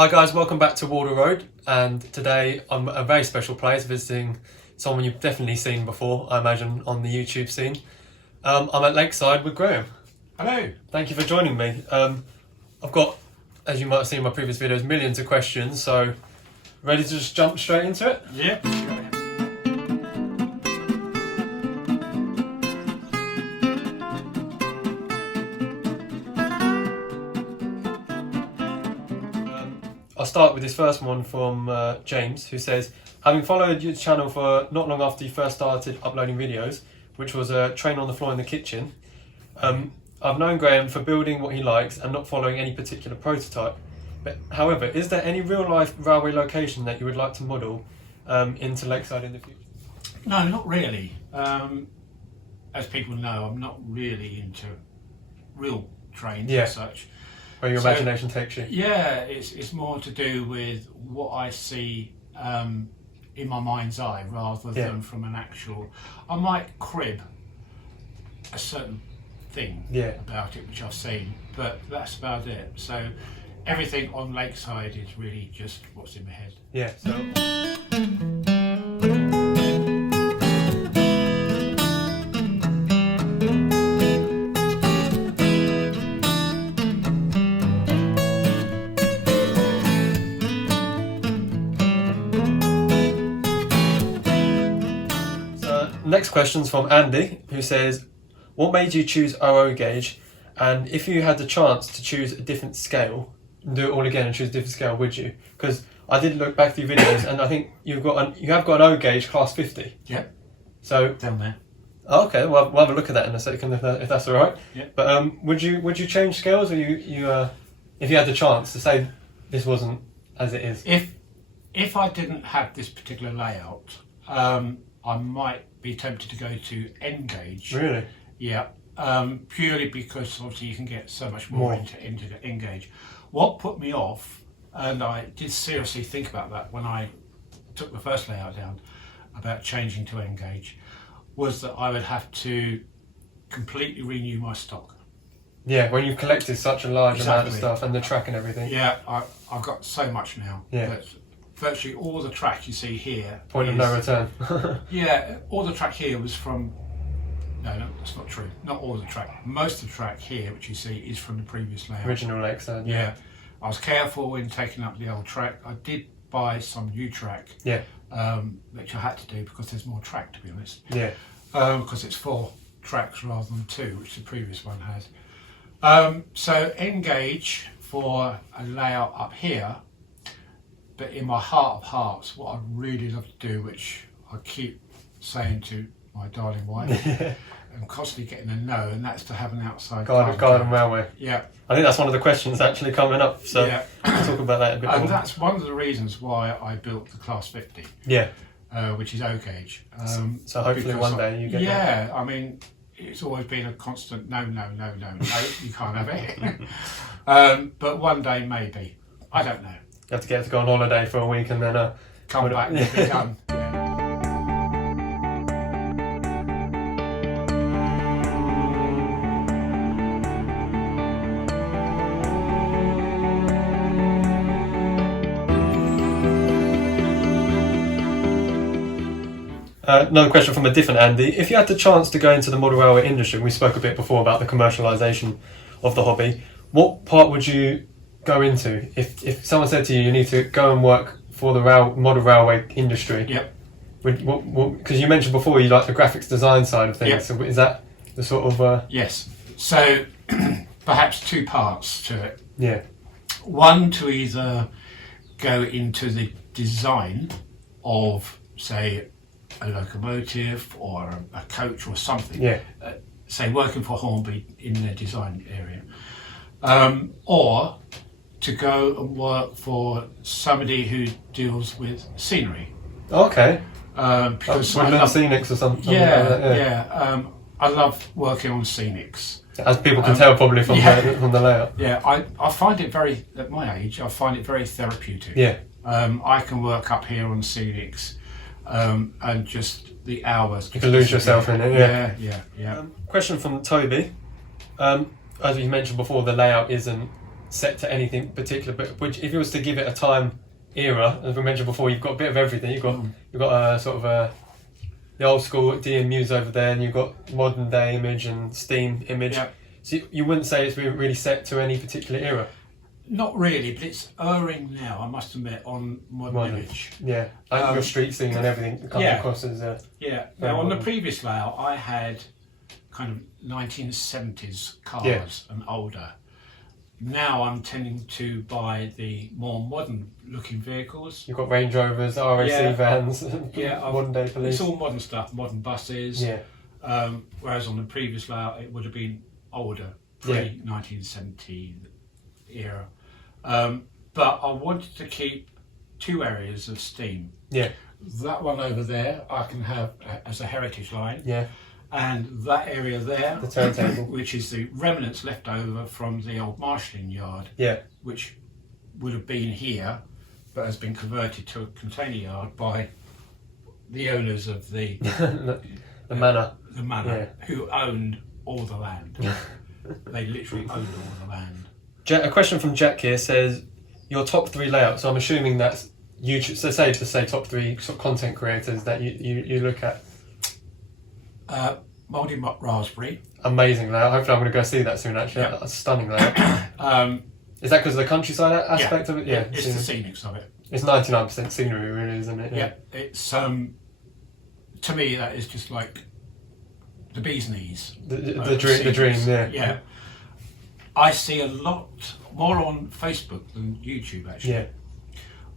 Hi guys, welcome back to Wardle Road, and today I'm at a very special place visiting someone you've definitely seen before, I imagine, on the YouTube scene. I'm at Lakeside with Graham. Hello. Thank you for joining me. I've got, as you might have seen in my previous videos, millions of questions, so ready to just jump straight into it? Yeah. I'll start with this first one from James, who says, having followed your channel for not long after you first started uploading videos, which was a train on the floor in the kitchen, I've known Graham for building what he likes and not following any particular prototype. But however, is there any real life railway location that you would like to model into Lakeside in the future? No, not really. As people know, I'm not really into real trains as such. Where your imagination takes you. Yeah, it's more to do with what I see in my mind's eye rather than from an actual. I might crib a certain thing about it which I've seen, but that's about it. So everything on Lakeside is really just what's in my head. Yeah. So. Next question's from Andy, who says, what made you choose 00 gauge, and if you had the chance to choose a different scale and do it all again and choose a different scale, would you? Because I did look back through videos and I think you have got an 00 gauge class 50. Yeah. So down there. Okay, well we'll have a look at that in a second if that's all right. Yeah. But would you change scales, or you if you had the chance to say this wasn't as it is? If I didn't have this particular layout, I might be tempted to go to N gauge. Really? Yeah. Purely because obviously you can get so much more into the N gauge. What put me off, and I did seriously think about that when I took the first layout down, about changing to N gauge, was that I would have to completely renew my stock. Yeah, when you've collected such a large amount of stuff and the track and everything. Yeah, I've got so much now. Yeah. Virtually all the track you see here. Point of no return. Yeah, all the track here was from. No, that's not true. Not all the track. Most of the track here, which you see, is from the previous layout. Original Lakeside. Yeah. I was careful in taking up the old track. I did buy some new track. Yeah. Which I had to do because there's more track, to be honest. Yeah. Because it's 4 tracks rather than 2, which the previous one has. So N gauge for a layout up here. But in my heart of hearts, what I'd really love to do, which I keep saying to my darling wife, and constantly getting a no, and that's to have an outside garden railway. Yeah. I think that's one of the questions actually coming up, so we'll talk about that a bit more. And that's one of the reasons why I built the Class 50. Yeah. Which is 00 gauge. So hopefully one day you get that. Yeah, I mean, it's always been a constant no, you can't have it. But one day maybe. I don't know. You have to get to go on holiday for a week and then come back and be done. Another question from a different Andy. If you had the chance to go into the model railway industry, we spoke a bit before about the commercialisation of the hobby, what part would you go into? If someone said to you, you need to go and work for the model railway industry, because you mentioned before you like the graphics design side of things, so is that the sort of... Yes, so perhaps 2 parts to it. Yeah. One, to either go into the design of, say, a locomotive or a coach or something, say working for Hornby in their design area, or to go and work for somebody who deals with scenery. Okay. Because scenics or something. I love working on scenics. As people can tell probably from the layout. Yeah, I find it very, at my age, I find it very therapeutic. Yeah. I can work up here on scenics and just the hours. You can lose yourself in it, yeah. Question from Toby. As you mentioned before, the layout isn't set to anything particular. But which, if you was to give it a time era, as we mentioned before, you've got a bit of everything. You've got a sort of the old school DMUs over there, and you've got modern day image and Steam image. Yeah. So you wouldn't say it's really set to any particular era. Not really, but it's erring now, I must admit, on modern image. Yeah, like your street scene and everything comes across as yeah. Now on the previous layout, I had kind of 1970s cars and older. Now I'm tending to buy the more modern looking vehicles. You've got Range Rovers, RAC vans, modern day police. It's all modern stuff, modern buses. Yeah. Whereas on the previous layout, it would have been older, pre-1970 era. But I wanted to keep 2 areas of Steam. Yeah. That one over there, I can have as a heritage line. Yeah. And that area there, the turntable, which is the remnants left over from the old marshalling yard, which would have been here, but has been converted to a container yard by the owners of the the manor. The manor, who owned all the land. They literally owned all the land. A question from Jack here says, your top 3 layouts. So I'm assuming that's YouTube. So say top 3 sort of content creators that you look at. Mouldy Raspberry. Amazing layout. Hopefully I'm going to go see that soon, actually. That's a stunning layout. Is that because of the countryside aspect of it? Yeah. It's the scenics of it. It's 99% scenery, really, isn't it? Yeah. It's, to me, that is just like the bee's knees. The dream, Yeah. I see a lot more on Facebook than YouTube, actually,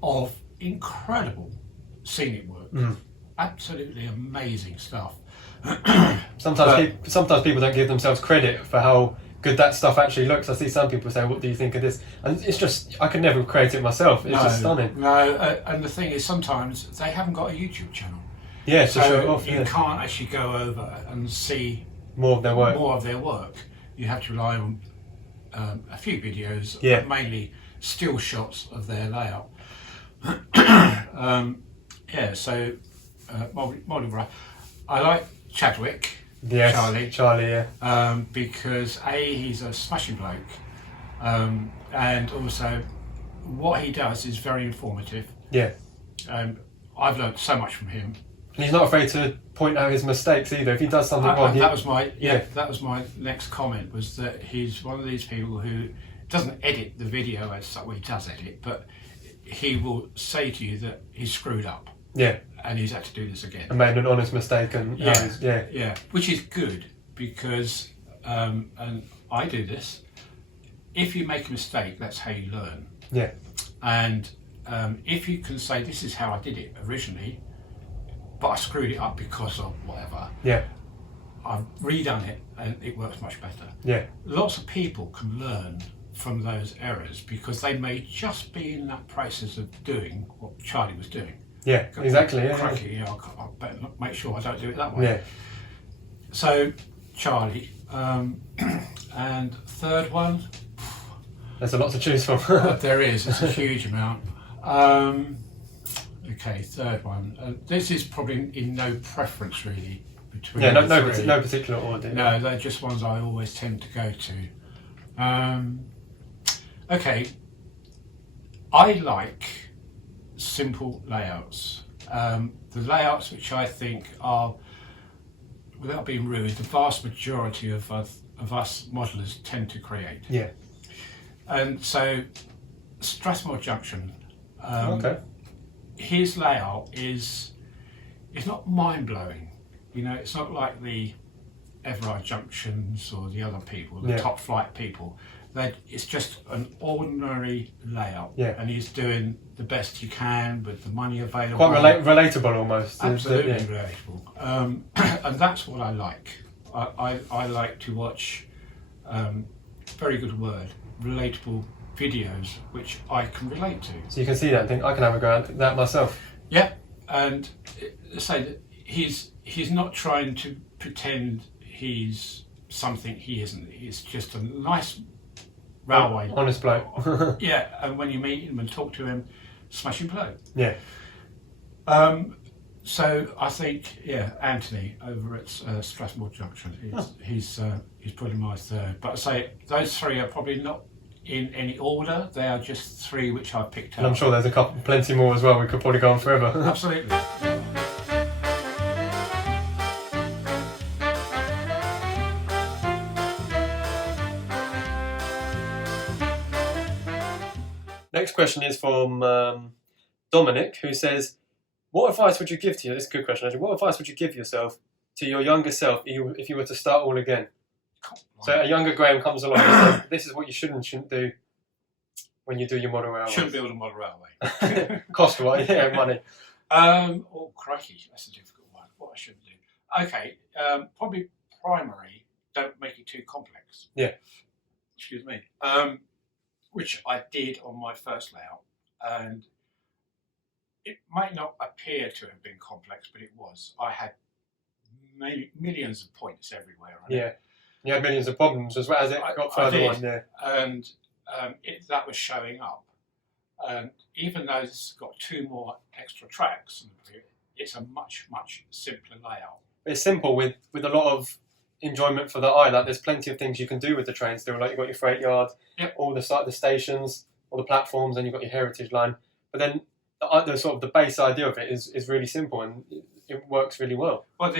of incredible scenic work. Absolutely amazing stuff. Sometimes people don't give themselves credit for how good that stuff actually looks. I see some people say, "What do you think of this?" And it's just, I could never create it myself. It's just stunning. No, and the thing is, sometimes they haven't got a YouTube channel. Yeah, so to show it off. You can't actually go over and see more of their work. You have to rely on a few videos, but mainly still shots of their layout. I like Chadwick. Charlie, because he's a smashing bloke, and also what he does is very informative. I've learned so much from him. And he's not afraid to point out his mistakes either. If he does something wrong, that was my next comment, was that he's one of these people who doesn't edit the video as such. Well, he does edit, but he will say to you that he's screwed up. And he's had to do this again. And made an honest mistake, and which is good, because and I do this. If you make a mistake, that's how you learn. And if you can say, this is how I did it originally, but I screwed it up because of whatever. I've redone it and it works much better. Lots of people can learn from those errors because they may just be in that process of doing what Charlie was doing. Exactly. Crikey, I better make sure I don't do it that way. So, Charlie. And third one? There's a lot to choose from. There is, it's a huge amount. Okay, third one. This is probably in no preference really between no particular order. No, they're just ones I always tend to go to. Okay, I like simple layouts. The layouts which I think are, without being rude, the vast majority of us modelers tend to create. And so, Strathmore Junction, his layout is not mind-blowing. It's not like the Everard Junctions or the other people, the top flight people. It's just an ordinary layout, and he's doing the best he can with the money available. Quite relatable almost. Absolutely relatable. And that's what I like. I like to watch, very good word, relatable videos which I can relate to. So you can see that and think, I can have a go at that myself. And say that he's not trying to pretend he's something he isn't. He's just a nice railway. Honest bloke. And when you meet him and talk to him, smashing bloke. So I think, Anthony over at Strathmore Junction, he's putting my third. But I say those three are probably not in any order. They are just 3 which I've picked And out. I'm sure there's plenty more as well. We could probably go on forever. Absolutely. Next question is from Dominic, who says, what advice would you give to you? This is a good question, actually. What advice would you give yourself to your younger self if you were to start all again? So a younger Graham comes along and says, this is what you should and shouldn't do when you do your model railway. Shouldn't build a model railway. Cost-wise, yeah, money. Oh, crikey, that's a difficult one. What I shouldn't do. Okay, probably primary, don't make it too complex. Yeah. Excuse me. Which I did on my first layout. And it might not appear to have been complex, but it was. I had millions of points everywhere. Yeah. You had millions of problems as well as it got further on. Yeah. And that was showing up. And even though it's got 2 more extra tracks, it's a much, much simpler layout. It's simple with a lot of enjoyment for the eye. Like there's plenty of things you can do with the train still. Like you've got your freight yard, yep. all the stations, all the platforms, and you've got your heritage line. But then the sort of the base idea of it is really simple and it works really well. Well,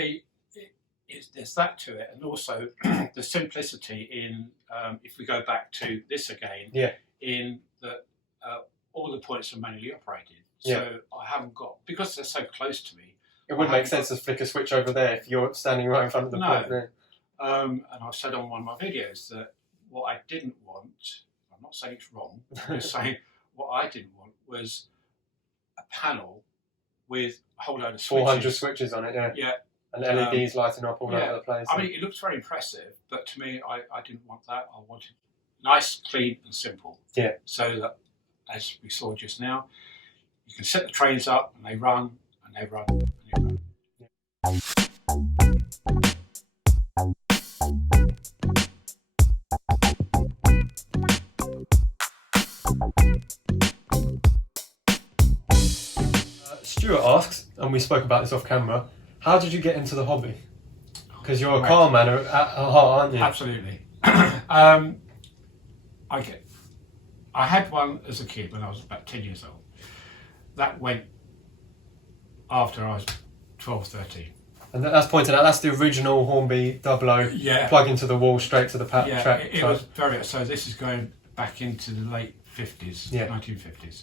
there's that to it, and also the simplicity in if we go back to this again. Yeah. In that all the points are manually operated, so yeah. I haven't got, because they're so close to me. It wouldn't make sense to flick a switch over there if you're standing right in front of the point there. And I've said on one of my videos that what I didn't want, I'm not saying it's wrong, I'm just saying what I didn't want was a panel with a whole load of switches. 400 switches on it, yeah. Yeah. And LEDs lighting up all over the place. I mean, it looks very impressive, but to me, I didn't want that. I wanted nice, clean and simple. Yeah. So that, as we saw just now, you can set the trains up and they run and they run and they run. Stuart asks, and we spoke about this off camera, how did you get into the hobby? Because you're a car man at heart, aren't you? Absolutely. I had one as a kid when I was about 10 years old. That went after I was 12, 13. And that's pointed out, that's the original Hornby 00, yeah. Plug into the wall straight to the track. It was very, so this is going back into the late 50s, yeah. 1950s.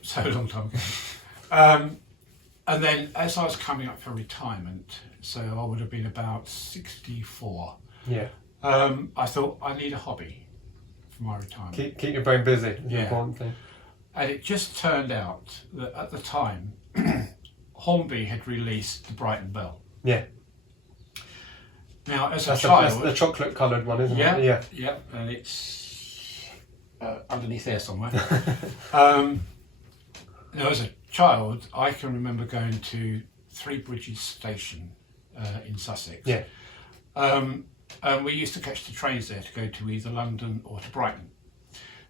So a long time ago. And then as I was coming up for retirement, so I would have been about 64. Yeah. I thought I need a hobby for my retirement. Keep your brain busy is the important thing. And it just turned out that at the time, Hornby had released the Brighton Bell. Yeah. Now, as a child, that's the chocolate coloured one, isn't it? Yeah. Yeah, and it's underneath there somewhere. Now, as a child, I can remember going to Three Bridges Station in Sussex. Yeah. And we used to catch the trains there to go to either London or to Brighton.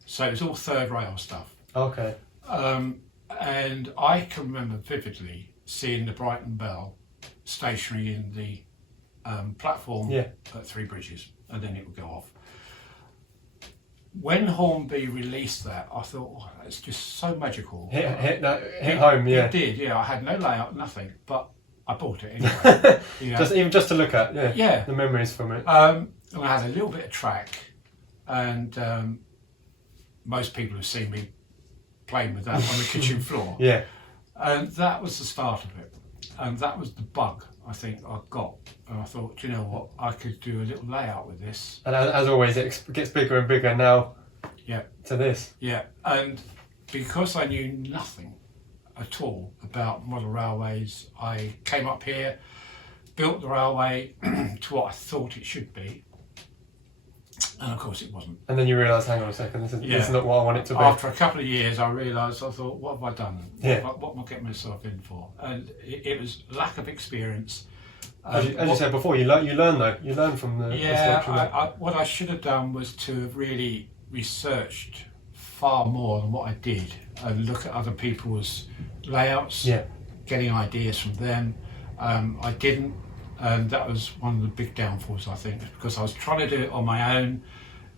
So it was all third rail stuff. Okay. And I can remember vividly seeing the Brighton Bell stationary in the platform at Three Bridges, and then it would go off. When Hornby released that, I thought, oh, that's just so magical. Hit home, yeah. It did, yeah. I had no layout, nothing, but I bought it anyway. Just to look at, yeah. The memories from it. And I had a little bit of track, and most people have seen me playing with that on the kitchen floor. Yeah. And that was the start of it. And that was the bug I think I got. And I thought, do you know what, I could do a little layout with this. And as always, it gets bigger and bigger now. Yeah. To this. Yeah. And because I knew nothing at all about model railways, I came up here, built the railway to what I thought it should be. And of course it wasn't. And then you realise, hang on a second, this is not what I want it to be. After a couple of years I realised, I thought, what have I done? Yeah. What am I getting myself in for? And it was lack of experience. As you said before, you learn though. You learn from the mistakes. What I should have done was to have really researched far more than what I did and look at other people's layouts, getting ideas from them. I didn't. And that was one of the big downfalls, I think, because I was trying to do it on my own,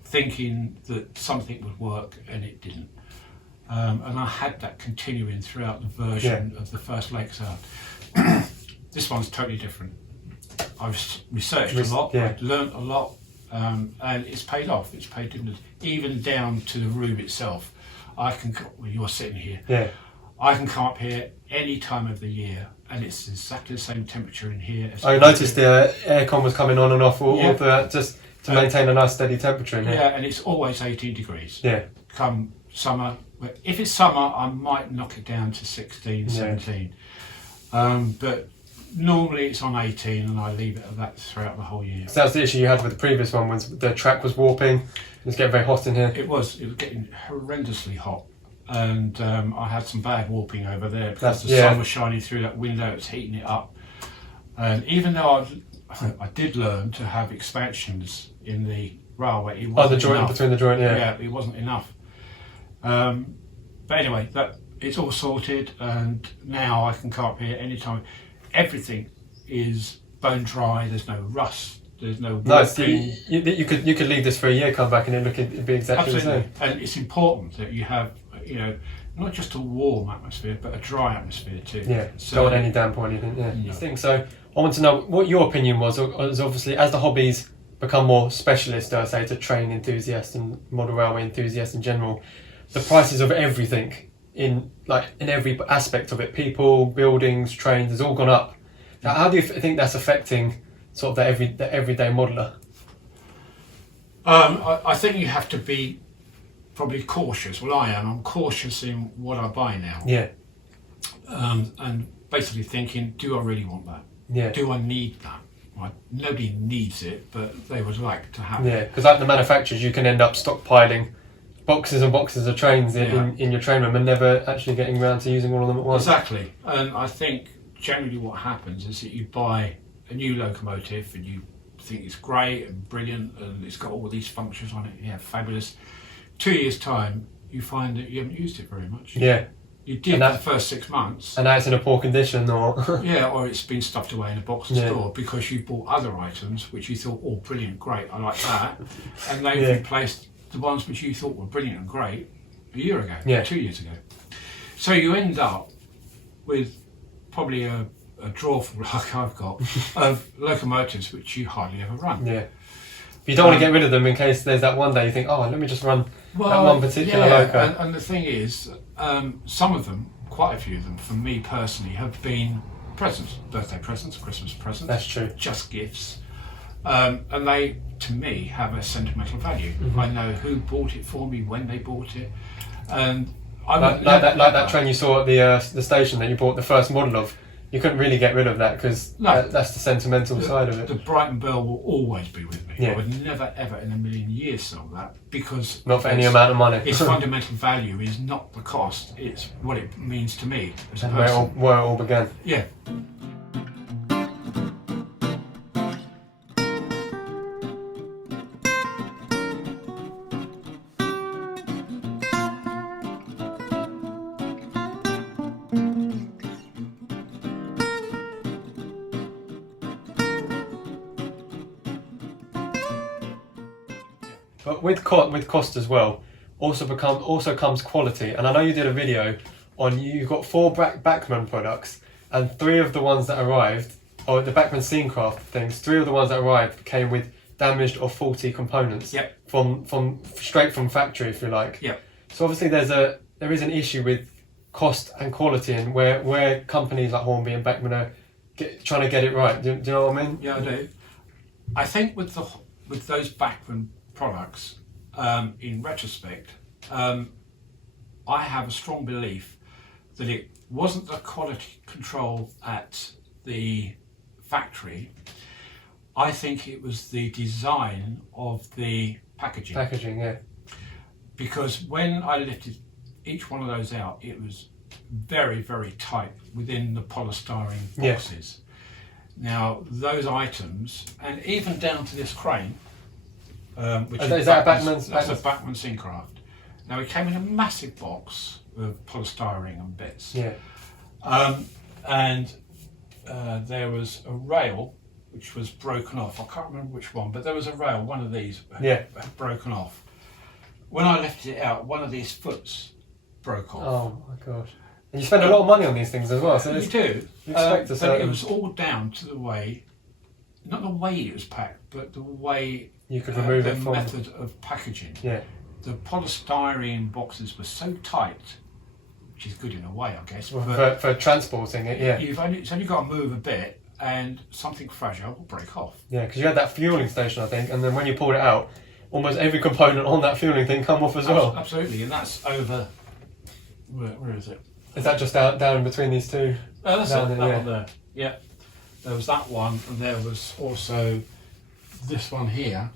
thinking that something would work, and it didn't. And I had that continuing throughout the version of the first Lakeside. This one's totally different. I've researched a lot, I've learnt a lot, and it's paid off. It's paid dividends, even down to the room itself. Well, you're sitting here. I can come up here any time of the year, and it's exactly the same temperature in here. As I noticed the aircon was coming on and off all the, just to maintain a nice steady temperature in here. Yeah, and it's always 18 degrees. Yeah. Come summer, if it's summer, I might knock it down to 16, 17. But normally it's on 18, and I leave it at that throughout the whole year. So that's the issue you had with the previous one, was the track was warping. It was getting very hot in here. It was getting horrendously hot. And I had some bad warping over there because the sun was shining through that window. It was heating it up. And even though I did learn to have expansions in the railway, it wasn't the joint enough. Between the joint, it wasn't enough. But anyway, it's all sorted, and now I can come up here anytime. Everything is bone dry. There's no rust. There's no warping. You could leave this for a year, come back, and it'd be exactly the same. And it's important that you have, not just a warm atmosphere, but a dry atmosphere too. Yeah, so, don't want any damp or anything. Yeah, no. I think so. I want to know what your opinion was obviously, as the hobbies become more specialist, I say, to train enthusiasts and model railway enthusiasts in general, the prices of everything in every aspect of it, people, buildings, trains, has all gone up. Now, how do you think that's affecting sort of the everyday modeller? I think you have to be probably cautious. Well, I am. I'm cautious in what I buy now. Yeah. And basically thinking, do I really want that? Yeah. Do I need that? Well, nobody needs it, but they would like to have it. Yeah, because like the manufacturers, you can end up stockpiling boxes and boxes of trains in your train room and never actually getting around to using all of them at once. Exactly. And I think generally what happens is that you buy a new locomotive and you think it's great and brilliant and it's got all these functions on it. Yeah, fabulous. 2 years' time, you find that you haven't used it very much. Yeah. You did for the first 6 months. And now it's in a poor condition, or... yeah, or it's been stuffed away in a box and store because you bought other items which you thought, oh, brilliant, great, I like that. And they've replaced the ones which you thought were brilliant and great a year ago, 2 years ago. So you end up with probably a drawful, like I've got, of locomotives which you hardly ever run. Yeah. But you don't want to get rid of them in case there's that one day you think, oh, let me just run that one particular loco. And the thing is, some of them, quite a few of them, for me personally, have been presents, birthday presents, Christmas presents. That's true. Just gifts. And they, to me, have a sentimental value. Mm-hmm. I know who bought it for me, when they bought it. And like that train you saw at the station that you bought the first model of. You couldn't really get rid of that because that's the sentimental side of it. The Brighton Bell will always be with me. Yeah. I would never, ever in a million years sell that because... Not for any amount of money. Its fundamental value is not the cost, it's what it means to me as a person. Where it all began. Yeah. But with cost as well, also comes quality. And I know you did a video on, you've got 4 Bachmann products, and 3 of the ones that arrived, or the Bachmann Scenecraft things, 3 of the ones that arrived came with damaged or faulty components. Yep. From straight from factory, if you like. Yep. So obviously there is an issue with cost and quality, and where companies like Hornby and Bachmann are trying to get it right. Do you know what I mean? Yeah, I do. I think with those Bachmann products, in retrospect, I have a strong belief that it wasn't the quality control at the factory. I think it was the design of the packaging. Packaging, yeah. Because when I lifted each one of those out, it was very, very tight within the polystyrene boxes. Yeah. Now, those items, and even down to this crane, which is that Bachmann's Scenecraft. Now, it came in a massive box of polystyrene and bits. Yeah. And there was a rail which was broken off. I can't remember which one, but there was a rail, one of these had broken off. When I lifted it out, one of these foots broke off. Oh my gosh. And you spend a lot of money on these things as well. So you do. You expect but it was all down to the way, not the way it was packed, but the way you could remove the it from method of packaging. Yeah. The polystyrene boxes were so tight, which is good in a way, I guess. Well, for transporting it, yeah. It's only got to move a bit, and something fragile will break off. Yeah, because you had that fueling station, I think, and then when you pulled it out, almost every component on that fueling thing come off as well. Absolutely, and that's over. Where is it? Is that just down in between these two? Oh, that's down it. That one there. Yeah, there was that one, and there was also this one here.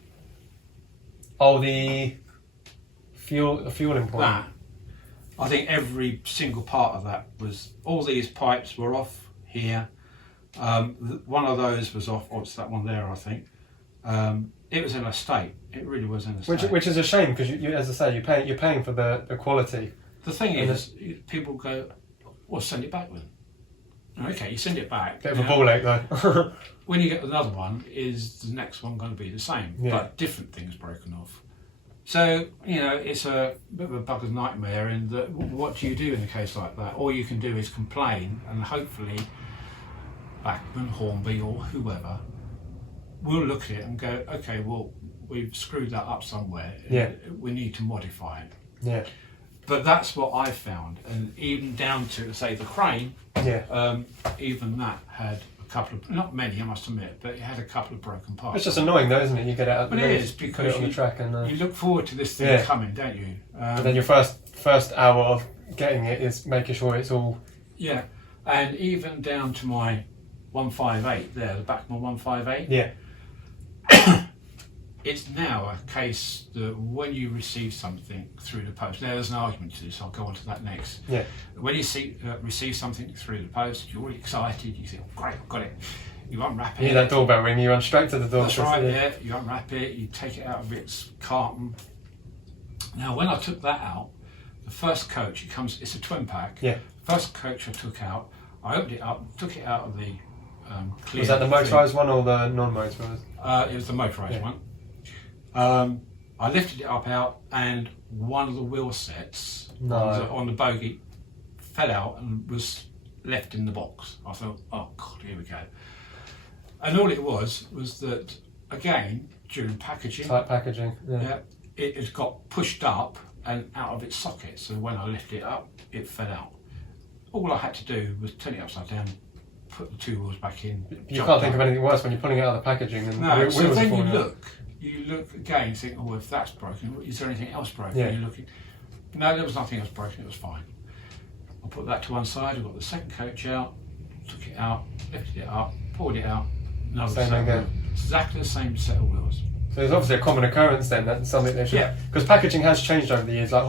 Oh, the fueling point. That. I think every single part of that was. All these pipes were off here. One of those was off. Oh, it's that one there, I think. It was in a state. It really was in a state. Which is a shame because, you, as I say, you're paying for the quality. The thing is, people go, well, send it back then. Okay, you send it back. Bit of a ball ache though. When you get another one, is the next one going to be the same? Yeah. But different things broken off. So, it's a bit of a bugger's nightmare, and what do you do in a case like that? All you can do is complain, and hopefully Bachmann, Hornby or whoever will look at it and go, okay, well, we've screwed that up somewhere. Yeah. We need to modify it. Yeah. But that's what I found, and even down to, say, the crane, even that had a couple of, not many I must admit, but it had a couple of broken parts. It's just annoying though, isn't it? You get it out but it is, because put it on the track and you look forward to this thing coming, don't you? But then your first hour of getting it is making sure it's all... Yeah, and even down to my 158 there, the Bachmann 158. Yeah. It's now a case that when you receive something through the post, now there's an argument to this, I'll go on to that next. Yeah. When you receive something through the post, you're really excited, you think, oh, great, I've got it. You unwrap it. You hear that doorbell ring, you run straight to the door. That's right, yeah. You unwrap it, you take it out of its carton. Now, when I took that out, the first coach, it's a twin pack. Yeah. First coach I took out, I opened it up, took it out of the clear. Was that the motorised one or the non-motorised? It was the motorised one. I lifted it up out, and one of the wheel sets on the bogie fell out and was left in the box. I thought, oh God, here we go. And all it was that, again, during packaging, tight packaging, it had got pushed up and out of its socket. So when I lifted it up, it fell out. All I had to do was turn it upside down, put the two wheels back in. You can't think of anything worse when you're pulling it out of the packaging. And no, so then you look again and think, oh, if that's broken, is there anything else broken? Yeah. You're looking, no, there was nothing else broken, it was fine. I put that to one side, I got the second coach out, took it out, lifted it up, pulled it out, another Same set again. of wheels. Exactly the same set of wheels. So there's obviously a common occurrence then, that's something they should... Because packaging has changed over the years, like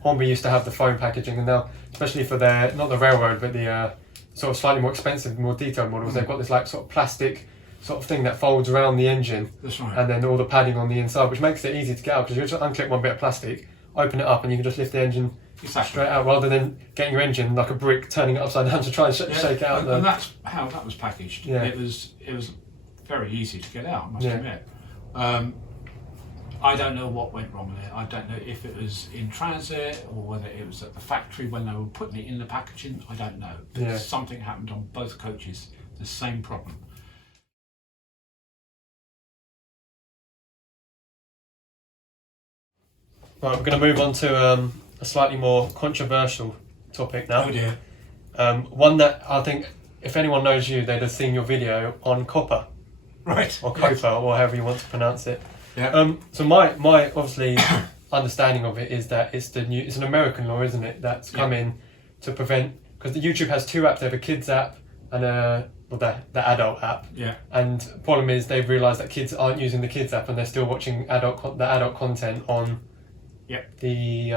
Hornby used to have the foam packaging, and now, especially for their, not the railroad, but the sort of slightly more expensive, more detailed models, they've got this like sort of plastic sort of thing that folds around the engine. That's right. And then all the padding on the inside, which makes it easy to get out, because you just unclip one bit of plastic, open it up, and you can just lift the engine straight out, rather than getting your engine like a brick, turning it upside down to try and shake it out. And that's how that was packaged. Yeah. It was very easy to get out, I must admit. I don't know what went wrong with it. I don't know if it was in transit or whether it was at the factory when they were putting it in the packaging. I don't know. But something happened on both coaches, the same problem. Right, we're going to move on to a slightly more controversial topic now. Oh dear. One that I think, if anyone knows you, they'd have seen your video on COPPA. Right. Or COPPA, or however you want to pronounce it. Yeah. So my obviously understanding of it is that it's an American law, isn't it? That's come in to prevent, because the YouTube has two apps. They have a kids app and the adult app. Yeah. And the problem is they've realised that kids aren't using the kids app and they're still watching the adult content on the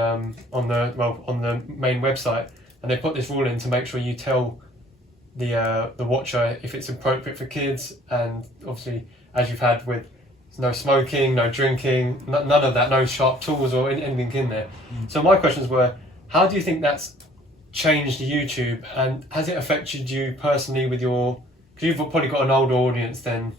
on the main website, and they put this rule in to make sure you tell the watcher if it's appropriate for kids, and obviously as you've had with no smoking, no drinking, none of that, no sharp tools or anything in there. So my questions were, how do you think that's changed YouTube, and has it affected you personally with your, because you've probably got an older audience than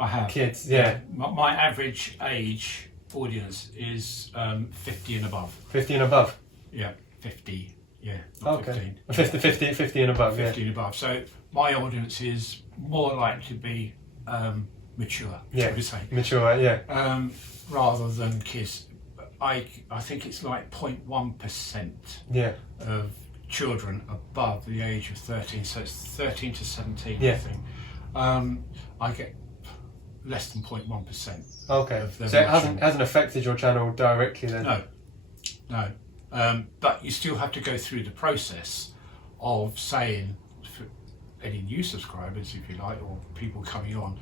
I have. kids. Yeah. My average age audience is 50 and above. 50 and above. Yeah, 50. Yeah, not Okay. 15. 50 and above. 50 and above. So my audience is more likely to be mature. Shall we say? Mature. Yeah. Rather than kids. I think it's like 0.1% Yeah. of children above the age of 13. So it's 13 to 17. Yeah. I think. I get less than 0.1%. Okay. So it hasn't affected your channel directly then? No. But you still have to go through the process of saying, for any new subscribers, if you like, or people coming on,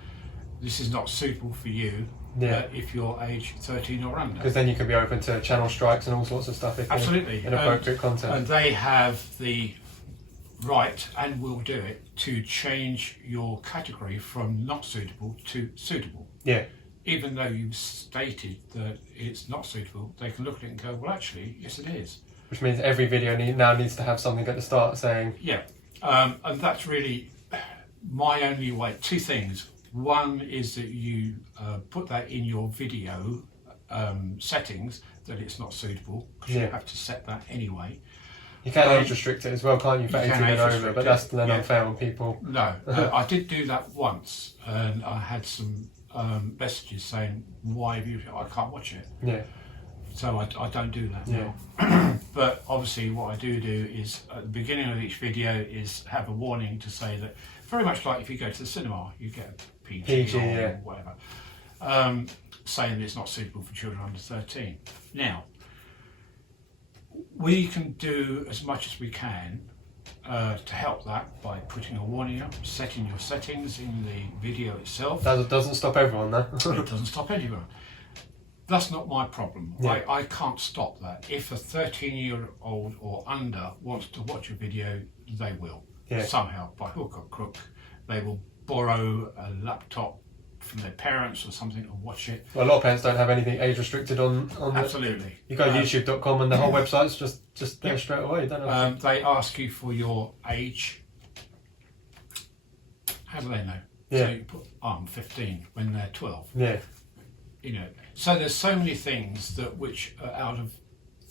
this is not suitable for you if you're age 13 or under. Because then you could be open to channel strikes and all sorts of stuff if Absolutely. Inappropriate content. And they have the right, and will do it, to change your category from not suitable to suitable. Yeah. Even though you've stated that it's not suitable, they can look at it and go, well, actually, yes, it is. Which means every video now needs to have something at the start saying... Yeah, and that's really my only way. Two things. One is that you put that in your video settings, that it's not suitable, because you have to set that anyway. You can age restrict it as well, can't you, for 18 and over, but that's then unfair on people. No, I did do that once, and I had some messages saying, why have you, I can't watch it. Yeah. So I don't do that now. But obviously what I do is, at the beginning of each video, is have a warning to say that, very much like if you go to the cinema, you get a PG or whatever, saying that it's not suitable for children under 13. Now, we can do as much as we can to help that by putting a warning up, setting your settings in the video itself. That doesn't stop everyone, though. It doesn't stop anyone. That's not my problem. Yeah. I can't stop that. If a 13-year-old or under wants to watch a video, they will. Yeah. Somehow, by hook or crook. They will borrow a laptop from their parents or something and watch it. Well, a lot of parents don't have anything age restricted on Absolutely. You go to youtube.com and the whole website's just there straight away, don't they ask you for your age. How do they know? Yeah. So you put, I'm 15 when they're 12. Yeah. You know, so there's so many things which are out of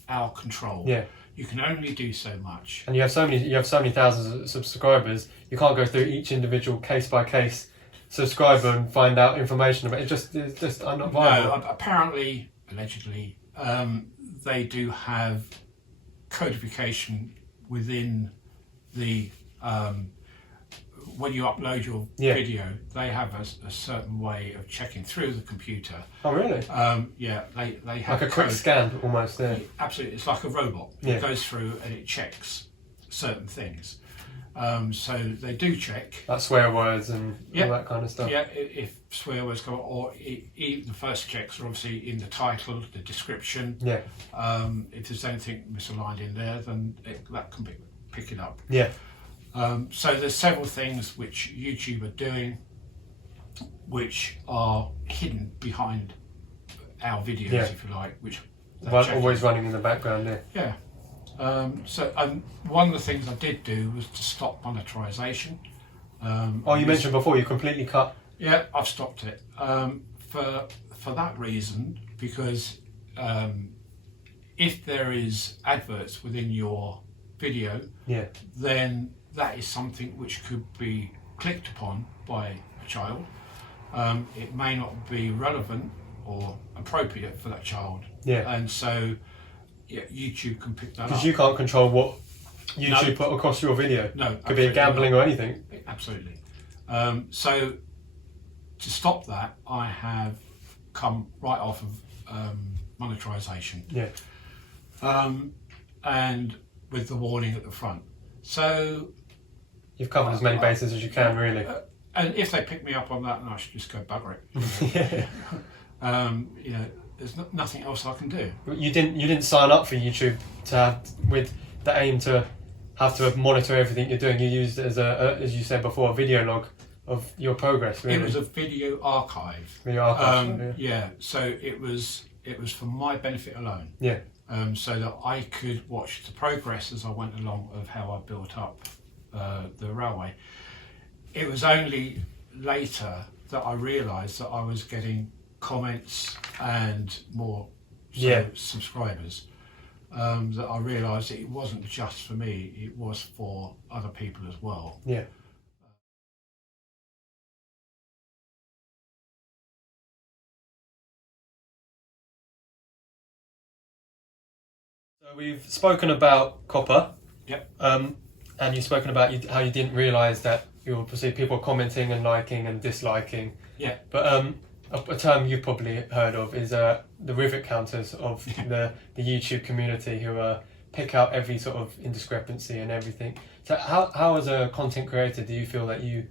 our control. Yeah. You can only do so much. And you have so many thousands of subscribers. You can't go through each individual case by case subscriber and find out information about it. It's just not viable. No, apparently, allegedly, they do have codification within the when you upload your video, they have a certain way of checking through the computer. Oh, really? Yeah, they have like a quick scan, almost. Yeah. Absolutely, it's like a robot. Yeah. It goes through and it checks certain things. So they do check. Like swear words and all that kind of stuff. Yeah, if swear words come up, or the first checks are obviously in the title, the description. Yeah. If there's anything misaligned in there, then that can pick it up. Yeah. So there's several things which YouTube are doing, which are hidden behind our videos, if you like, which always running in the background. Yeah. So one of the things I did do was to stop monetization. You mentioned before you completely cut. Yeah, I've stopped it for that reason, because if there is adverts within your video, then that is something which could be clicked upon by a child. It may not be relevant or appropriate for that child. Yeah. And so YouTube can pick that up. Because you can't control what YouTube put across your video. No. Could be gambling or anything. Absolutely. So to stop that, I have come right off of monetization. Yeah. And with the warning at the front. So you've covered as many bases as you can, really. And if they pick me up on that, then I should just go bugger it. You know, there's nothing else I can do. You didn't sign up for YouTube to have, with the aim to have to monitor everything you're doing. You used it as as you said before, a video log of your progress. Really. It was a video archive. Video archive. Yeah. So it was for my benefit alone. Yeah. So that I could watch the progress as I went along of how I built up the railway. It was only later that I realised that I was getting comments and more subscribers, that I realised it wasn't just for me, it was for other people as well. Yeah. So we've spoken about COPPA. Yep. And you've spoken about how you didn't realise that you will perceive people commenting and liking and disliking. Yeah. But a term you've probably heard of is the rivet counters of the YouTube community, who pick out every sort of indiscrepancy and everything. So how as a content creator do you feel that you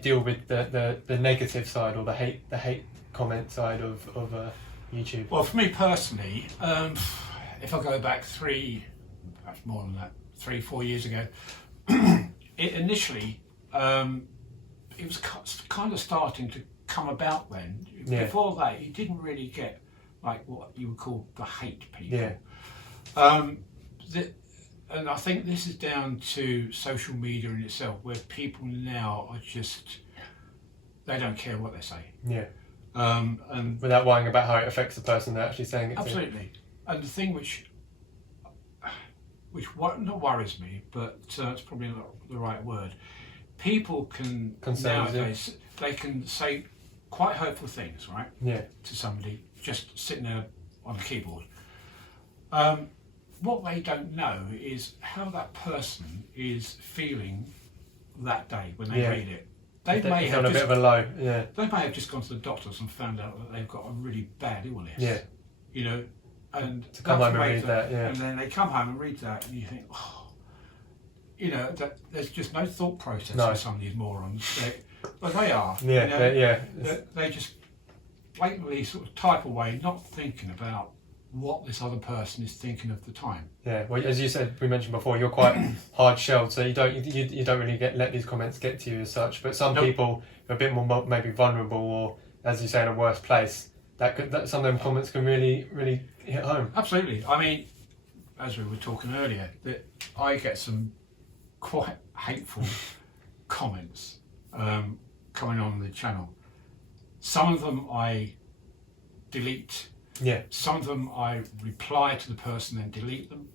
deal with the negative side or the hate comment side of YouTube? Well, for me personally, if I go back perhaps more than that, 3-4 years ago, it initially it was kind of starting to come about then. Yeah. Before that, you didn't really get like what you would call the hate people. Yeah. And I think this is down to social media in itself, where people now are just, they don't care what they say. Yeah. And without worrying about how it affects the person they're actually saying it absolutely. to. And the thing which not worries me, but it's probably not the right word. People can nowadays, they can say quite hurtful things, right? Yeah. To somebody just sitting there on the keyboard. What they don't know is how that person is feeling that day when they read it. They may have a bit of a low. Yeah. They may have just gone to the doctors and found out that they've got a really bad illness. Yeah. You know, and to come home and read that. Yeah. And then they come home and read that, and you think, oh, you know, there's just no thought process in some of these morons. But they are. Yeah. You know, they just blatantly sort of type away, not thinking about what this other person is thinking of the time. Yeah, well, as you said, we mentioned before, you're quite hard shelled, so you don't really let these comments get to you as such. But some people are a bit more maybe vulnerable, or as you say, in a worse place. That some of them comments can really hit home. Absolutely. I mean, as we were talking earlier, that I get some quite hateful comments coming on the channel. Some of them I delete. Yeah. Some of them I reply to the person and delete them.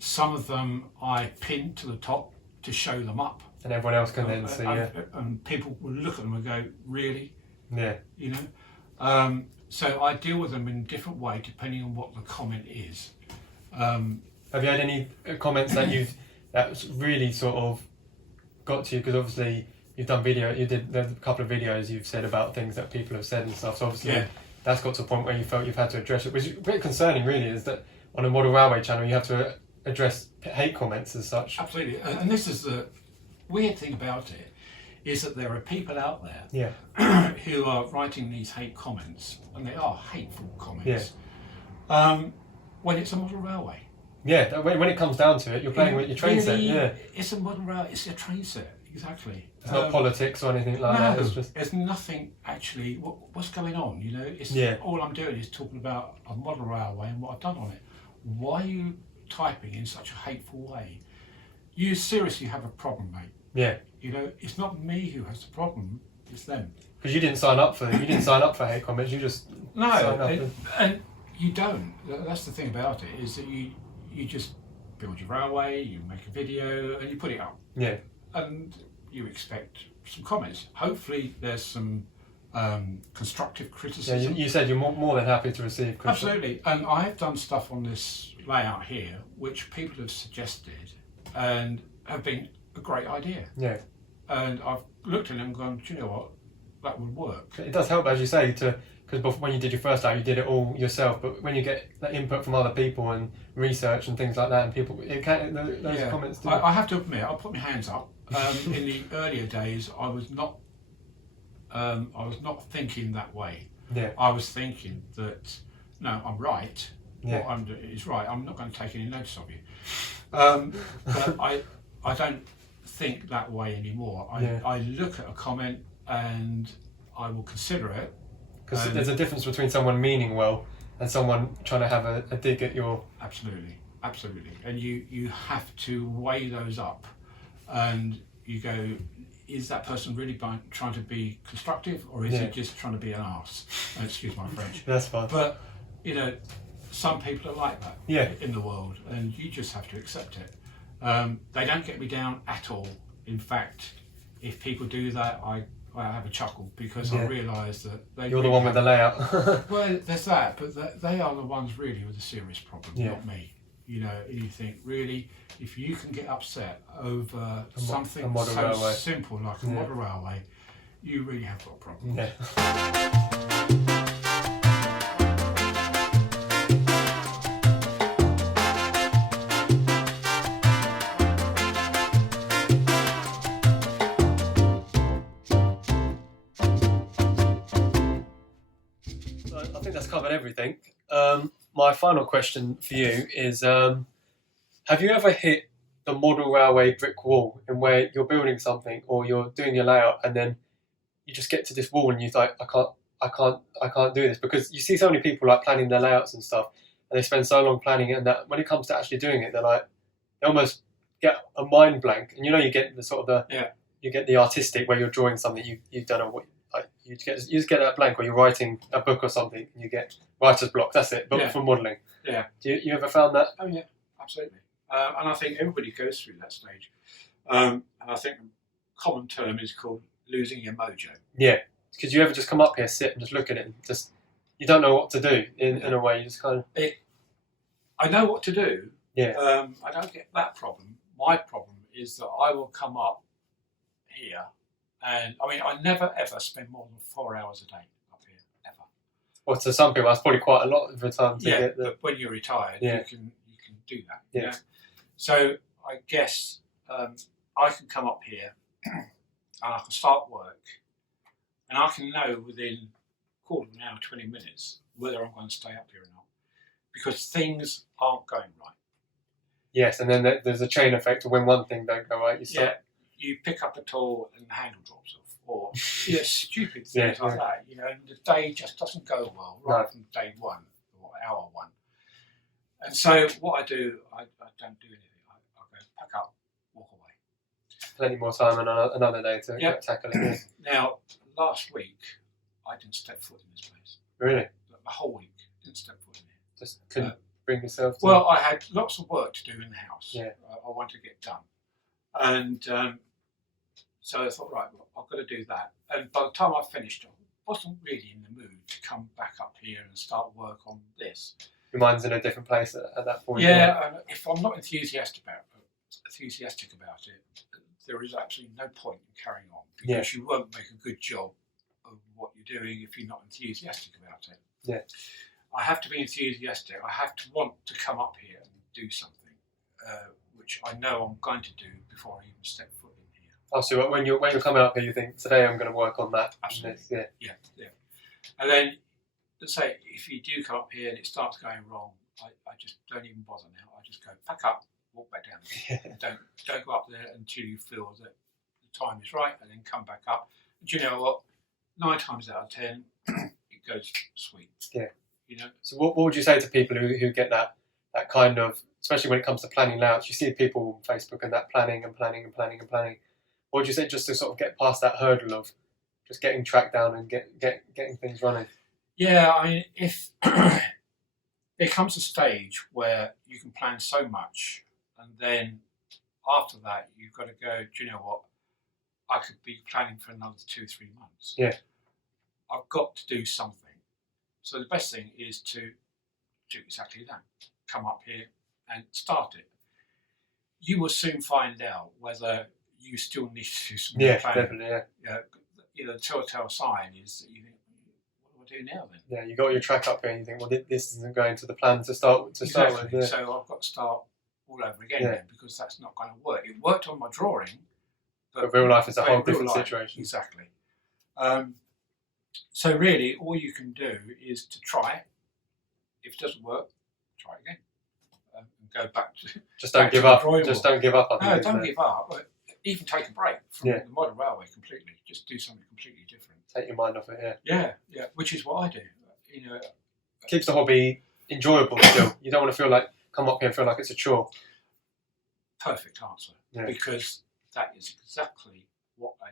Some of them I pin to the top to show them up. And everyone else can then see, and people will look at them and go, really? Yeah. You know? So I deal with them in a different way depending on what the comment is. Have you had any comments that's really sort of got to you? Because obviously you've done there's a couple of videos you've said about things that people have said and stuff. So obviously that's got to a point where you felt you've had to address it, which is a bit concerning really, is that on a Model Railway channel you have to address hate comments as such. Absolutely. And this is the weird thing about it, is that there are people out there who are writing these hate comments, and they are hateful comments, when it's a model railway. Yeah, when it comes down to it, you're playing with your train set. Yeah, it's a model railway, it's a train set, exactly. It's not politics or anything like that. It's just there's nothing actually. What's going on? You know, it's all I'm doing is talking about a model railway and what I've done on it. Why are you typing in such a hateful way? You seriously have a problem, mate. Yeah. You know, it's not me who has the problem, it's them. Because you didn't sign up for them. You didn't sign up for hate comments. You just and you don't. That's the thing about it, is that you just build your railway, you make a video, and you put it up. Yeah. And you expect some comments. Hopefully, there's some constructive criticism. Yeah, you said you're more than happy to receive criticism. Absolutely. And I've done stuff on this layout here, which people have suggested, and have been a great idea. Yeah. And I've looked at it and gone, do you know what? That would work. It does help, as you say, because when you did your first time, you did it all yourself. But when you get that input from other people and research and things like that, and people, those comments do. I have to admit, I'll put my hands up. In the earlier days, I was not thinking that way. Yeah. I was thinking that no, I'm right. Yeah. What I'm doing is right. I'm not going to take any notice of you. But I don't think that way anymore. I look at a comment and I will consider it. Because there's a difference between someone meaning well and someone trying to have a dig at your... Absolutely. And you have to weigh those up, and you go, is that person really trying to be constructive, or is he just trying to be an arse? Excuse my French. That's fine. But you know, some people are like that in the world, and you just have to accept it. They don't get me down at all. In fact, if people do that, I have a chuckle, because I realise that you're the one with the layout. Well, there's that, but they are the ones really with a serious problem, not me. You know, and you think, really, if you can get upset over something so simple like a model railway, you really have got a problem. Yeah. I think that's covered everything. My final question for you is, have you ever hit the model railway brick wall in where you're building something or you're doing your layout, and then you just get to this wall and you're like, I can't do this? Because you see so many people like planning their layouts and stuff, and they spend so long planning it, and that when it comes to actually doing it, they almost get a mind blank. And you get the sort of you get the artistic where you're drawing something you don't know what. You just get that blank, or you're writing a book or something, and you get writer's block. That's it. But for modelling. Yeah. Do you ever found that? Oh yeah, absolutely. And I think everybody goes through that stage. And I think the common term is called losing your mojo. Yeah. Because you ever just come up here, sit, and just look at it, and just you don't know what to do in a way. You just kind of. I know what to do. Yeah. I don't get that problem. My problem is that I will come up here. And I mean, I never ever spend more than 4 hours a day up here, ever. Well, to some people, that's probably quite a lot of the time to get but when you're retired, you can do that. Yeah. You know? So I guess I can come up here and I can start work, and I can know within a quarter of an hour, 20 minutes, whether I'm going to stay up here or not, because things aren't going right. Yes, and then there's a chain effect of when one thing don't go right. You pick up a tool and the handle drops off, or stupid things like that. You know, and the day just doesn't go well from day one or hour one. And so what I do, I don't do anything. I go pack up, walk away. Plenty more time and another day to tackle it. Now, last week I didn't step foot in this place. Really? The whole week didn't step foot in here. Just couldn't bring yourself to. Well, I had lots of work to do in the house. Yeah. I wanted to get done. And so I thought, right, well, I've got to do that. And by the time I finished, I wasn't really in the mood to come back up here and start work on this. Your mind's in a different place at that point. Yeah, and if I'm not enthusiastic about it, there is absolutely no point in carrying on, because you won't make a good job of what you're doing if you're not enthusiastic about it. Yeah. I have to be enthusiastic. I have to want to come up here and do something, which I know I'm going to do before I even step foot in here. Oh, so when you're coming up here, you think, today I'm going to work on that. Absolutely. Yeah. And then, let's say, if you do come up here and it starts going wrong, I just don't even bother now. I just go, pack up, walk back down again. Don't go up there until you feel that the time is right, and then come back up. And do you know what? 9 times out of 10, it goes sweet. Yeah. You know. So what would you say to people who get that kind of, especially when it comes to planning layouts? You see people on Facebook and that planning. What would you say, just to sort of get past that hurdle of just getting tracked down and getting things running? Yeah, I mean, if there comes a stage where you can plan so much, and then after that you've got to go, do you know what? I could be planning for another 2-3 months. Yeah. I've got to do something. So the best thing is to do exactly that. Come up here and start it. You will soon find out whether you still need to do some more planning. Definitely, yeah. You know, the telltale sign is that you think, what do I do now then? Yeah, you got your track up here and you think, well, this isn't going to the plan to start with. Yeah. So I've got to start all over again then, because that's not going to work. It worked on my drawing, but real life is a whole different situation. Exactly. So really, all you can do is to try it. If it doesn't work, try it again, and go back to. Just don't give up. Just don't give up. No, don't give up. But even take a break from the modern railway completely. Just do something completely different. Take your mind off it. Yeah. Which is what I do. You know, keeps the hobby enjoyable still. You don't want to feel like come up here and feel like it's a chore. Perfect answer. Yeah. Because that is exactly what I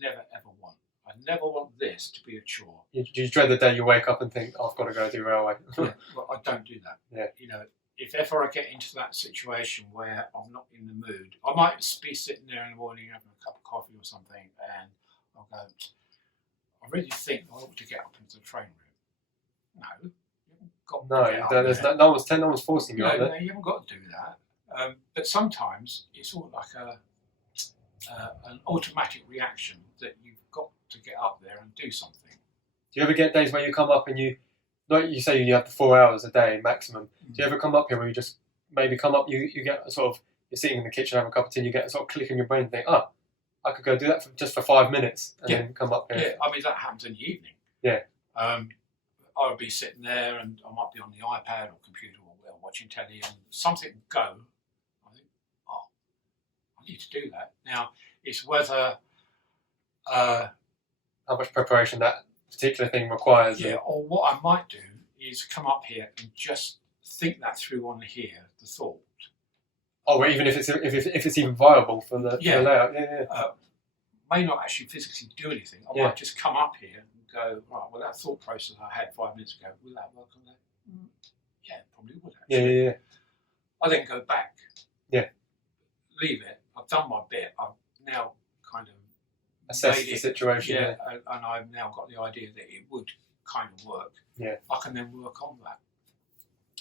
never ever want. I never want this to be a chore. You dread the day you wake up and think, oh, I've got to go do railway. Yeah, well, I don't do that. Yeah. You know, if ever I get into that situation where I'm not in the mood, I might be sitting there in the morning having a cup of coffee or something, and I'll go, I really think I ought to get up into the train room. No, you haven't got to get up there's there. no one's forcing you No, out there. no, you haven't got to do that. But sometimes it's all like an automatic reaction that you've got to get up there and do something. Do you ever get days where you come up and you, like you say, you have the 4 hours a day maximum? Do you ever come up here where you just maybe come up, you get a sort of, you're sitting in the kitchen having a cup of tea, and you get a sort of click in your brain and think, oh, I could go do that just for 5 minutes and then come up here? Yeah, I mean, that happens in the evening. Yeah. I would be sitting there and I might be on the iPad or computer or watching telly, and something would go. I think, oh, I need to do that. Now, it's whether... how much preparation that particular thing requires. Yeah, or what I might do is come up here and just think that through on here, the thought. Oh, well, even if it's even viable for the layout. Yeah. May not actually physically do anything. I might just come up here and go, right, well, that thought process I had 5 minutes ago, will that work on that? Yeah, it probably would actually. Yeah. I then go back. Yeah. Leave it. I've done my bit. I've now kind of assess the situation. Yeah, and I've now got the idea that it would kind of work. Yeah. I can then work on that.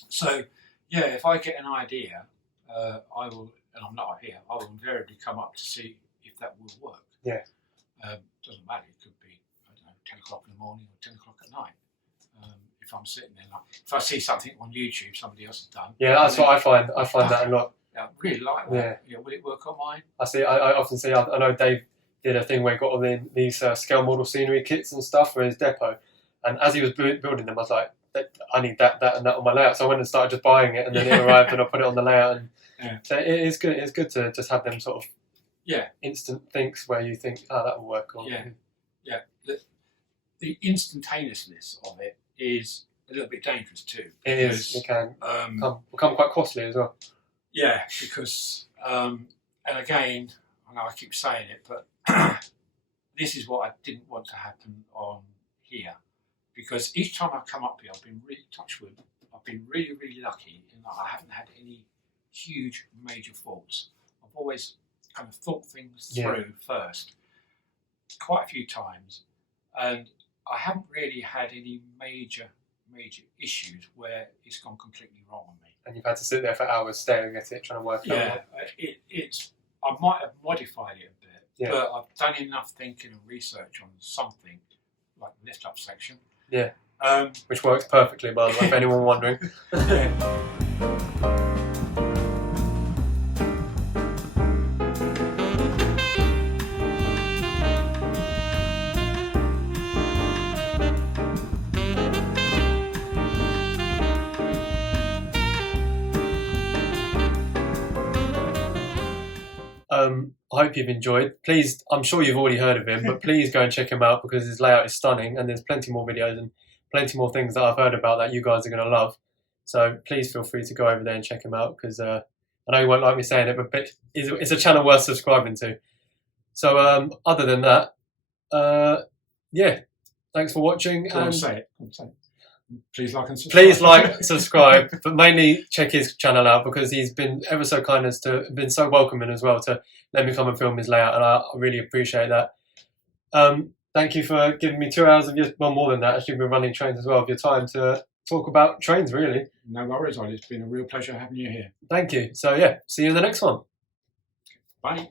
So, yeah, if I get an idea, I will, and I'm not here, I will invariably come up to see if that will work. Yeah. Doesn't matter, it could be, I don't know, 10 o'clock in the morning or 10 o'clock at night. If I'm sitting there, like, if I see something on YouTube somebody else has done. Yeah, that's what I find. I find that a lot. I really like that. Yeah. Will it work on mine? I often see, I know Dave did a thing where he got all these scale model scenery kits and stuff for his depot. And as he was building them, I was like, I need that and that on my layout. So I went and started just buying it, and then it arrived and I put it on the layout. And so it is good. It's good to just have them sort of instant thinks where you think, oh, that will work. Or, The instantaneousness of it is a little bit dangerous too. It is. It can become quite costly as well. Yeah, because and again, I know I keep saying it, but this is what I didn't want to happen on here, because each time I've come up here, I've been really touch wood. I've been really, really lucky in that I haven't had any huge major faults. I've always kind of thought things through first, quite a few times, and I haven't really had any major issues where it's gone completely wrong on me. And you've had to sit there for hours staring at it, trying to work out. Yeah, I might have modified it a bit, but I've done enough thinking and research on something like the lift up section. Yeah. Which works perfectly, by the way, if anyone wondering. I hope you've enjoyed. Please, I'm sure you've already heard of him, but please go and check him out because his layout is stunning, and there's plenty more videos and plenty more things that I've heard about that you guys are going to love. So please feel free to go over there and check him out, because I know you won't like me saying it, but it's a channel worth subscribing to. So other than that, thanks for watching. Go on, say it. Please like and subscribe. Please like, subscribe, but mainly check his channel out, because he's been ever so kind as to been so welcoming as well to let me come and film his layout, and I really appreciate that. Thank you for giving me 2 hours of your, well, more than that, actually, we've been running trains as well, of your time to talk about trains, really. No worries, Ollie. It's been a real pleasure having you here. Thank you. So yeah, see you in the next one. Bye.